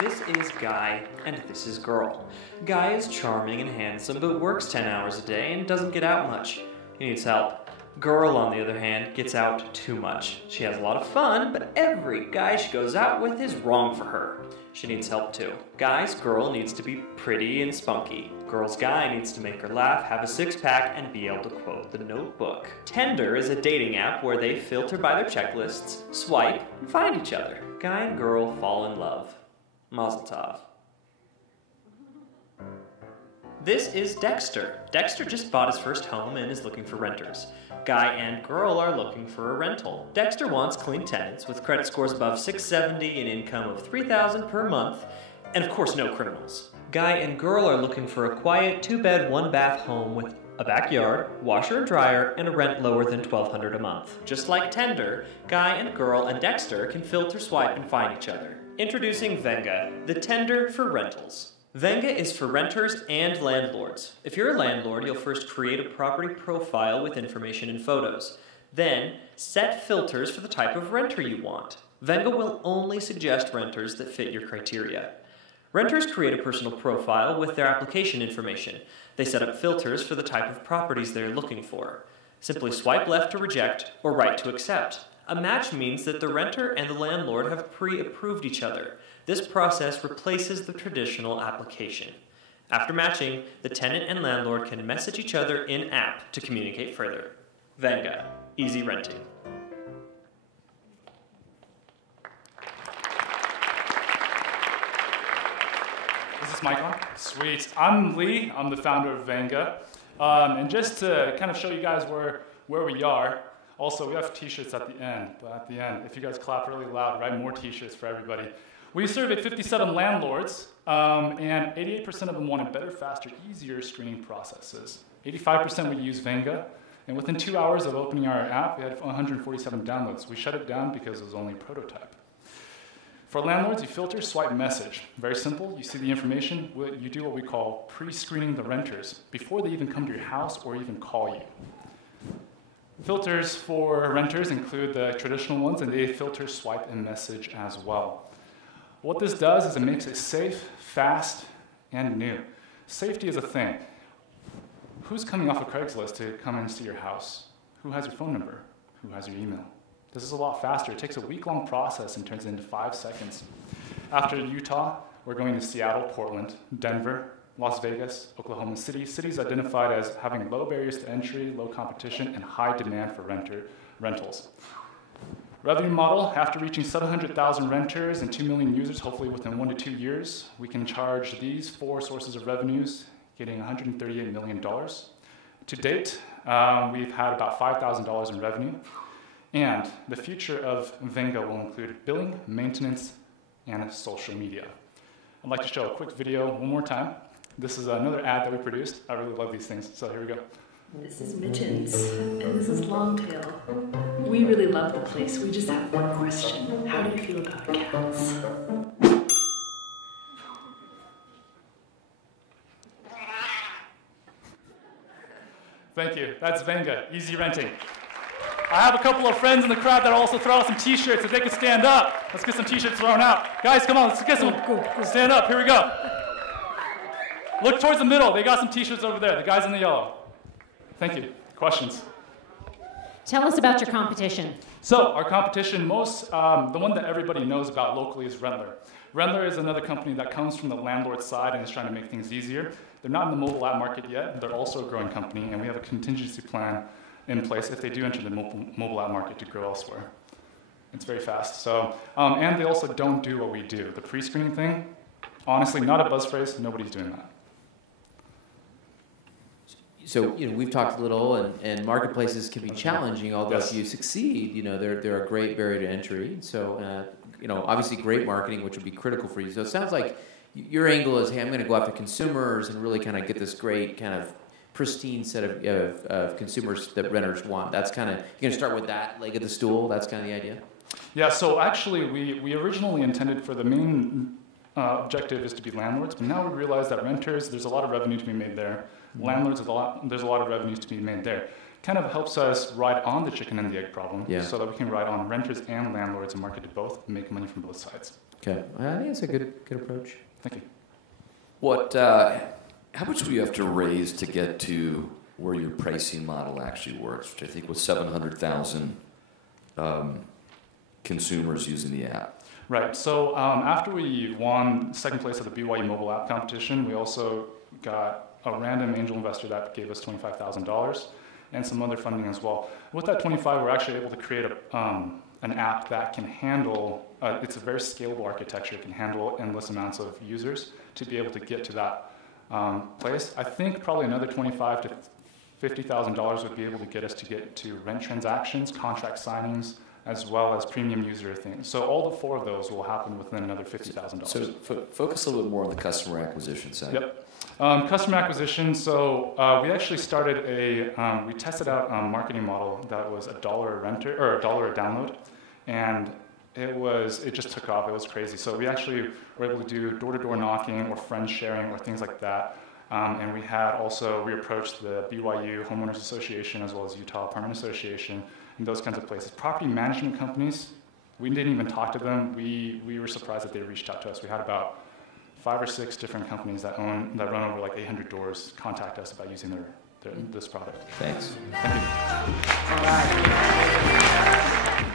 This is Guy, and this is Girl. Guy is charming and handsome, but works 10 hours a day and doesn't get out much. He needs help. Girl, on the other hand, gets out too much. She has a lot of fun, but every guy she goes out with is wrong for her. She needs help too. Guy's girl needs to be pretty and spunky. Girl's guy needs to make her laugh, have a six-pack, and be able to quote the notebook. Tinder is a dating app where they filter by their checklists, swipe, and find each other. Guy and girl fall in love. Mazel tov. This is Dexter. Dexter just bought his first home and is looking for renters. Guy and girl are looking for a rental. Dexter wants clean tenants with credit scores above 670, an income of $3,000 per month, and of course no criminals. Guy and girl are looking for a quiet 2-bed, 1-bath home with a backyard, washer and dryer, and a rent lower than $1,200 a month. Just like Tinder, Guy and girl and Dexter can filter, swipe, and find each other. Introducing Venga, the Tinder for rentals. Venga is for renters and landlords. If you're a landlord, you'll first create a property profile with information and photos. Then, set filters for the type of renter you want. Venga will only suggest renters that fit your criteria. Renters create a personal profile with their application information. They set up filters for the type of properties they're looking for. Simply swipe left to reject or right to accept. A match means that the renter and the landlord have pre-approved each other. This process replaces the traditional application. After matching, the tenant and landlord can message each other in-app to communicate further. Venga, easy renting. Is this mic on? Sweet. I'm Lee. I'm the founder of Venga. And just to kind of show you guys where we are, also we have t-shirts at the end. But at the end, if you guys clap really loud, write more t-shirts for everybody. We surveyed 57 landlords, and 88% of them wanted better, faster, easier screening processes. 85% would use Venga, and within 2 hours of opening our app, we had 147 downloads. We shut it down because it was only a prototype. For landlords, you filter, swipe, message. Very simple. You see the information. You do what we call pre-screening the renters before they even come to your house or even call you. Filters for renters include the traditional ones, and they filter, swipe, and message as well. What this does is it makes it safe, fast, and new. Safety is a thing. Who's coming off of Craigslist to come and see your house? Who has your phone number? Who has your email? This is a lot faster. It takes a week-long process and turns it into 5 seconds. After Utah, we're going to Seattle, Portland, Denver, Las Vegas, Oklahoma City, cities identified as having low barriers to entry, low competition, and high demand for rentals. Revenue model, after reaching 700,000 renters and 2 million users, hopefully within 1 to 2 years, we can charge these 4 sources of revenues, getting $138 million. To date, we've had about $5,000 in revenue, and the future of Venga will include billing, maintenance, and social media. I'd like to show a quick video one more time. This is another ad that we produced. I really love these things, so here we go. This is Mittens, and this is Longtail. We really love the place. We just have one question. How do you feel about cats? Thank you. That's Venga, easy renting. I have a couple of friends in the crowd that also throw out some t-shirts. If they could stand up, let's get some t-shirts thrown out. Guys, come on, let's get some. Go. Stand up, here we go. Look towards the middle. They got some t-shirts over there. The guys in the yellow. Thank you. Questions? Tell us about your competition. So our competition, the one that everybody knows about locally is Rentler. Rentler is another company that comes from the landlord side and is trying to make things easier. They're not in the mobile app market yet. They're also a growing company, and we have a contingency plan in place if they do enter the mobile app market to grow elsewhere. It's very fast. So, and they also don't do what we do. The pre-screening thing, honestly, not a buzz phrase. Nobody's doing that. So, we've talked a little, and marketplaces can be challenging, although Yes. if you succeed, they're a great barrier to entry. So, obviously great marketing, which would be critical for you. So it sounds like your angle is, hey, I'm going to go after consumers and really kind of get this great kind of pristine set of consumers that renters want. That's kind of, you're going to start with that leg of the stool. That's kind of the idea. Yeah, so actually we originally intended for the main objective is to be landlords, but now we realize that renters, there's a lot of revenue to be made there. Landlords, there's a lot of revenues to be made there. kind of helps us ride on the chicken and the egg problem, Yeah. so that we can ride on renters and landlords and market to both, and make money from both sides. Okay, I think it's a good approach. Thank you. How much do you have to raise to get to where your pricing model actually works, which I think was 700,000 consumers using the app? Right, so after we won second place at the BYU mobile app competition, we also got a random angel investor that gave us $25,000 and some other funding as well. With that 25, we're actually able to create an app that can handle, it's a very scalable architecture, it can handle endless amounts of users to be able to get to that place. I think probably another $25,000 to $50,000 would be able to get us to rent transactions, contract signings, as well as premium user things. So all the four of those will happen within another $50,000. So focus a little bit more on the customer acquisition side. Yep. Customer acquisition, so we actually started we tested out a marketing model that was $1 a renter, or $1 a download, and it just took off. It was crazy. So we actually were able to do door-to-door knocking or friend sharing or things like that. And we approached the BYU Homeowners Association as well as Utah Apartment Association and those kinds of places. Property management companies, we didn't even talk to them. We were surprised that they reached out to us. We had about 5 or 6 different companies that run over like 800 doors contact us about using this product. Thanks. Thank you. All right.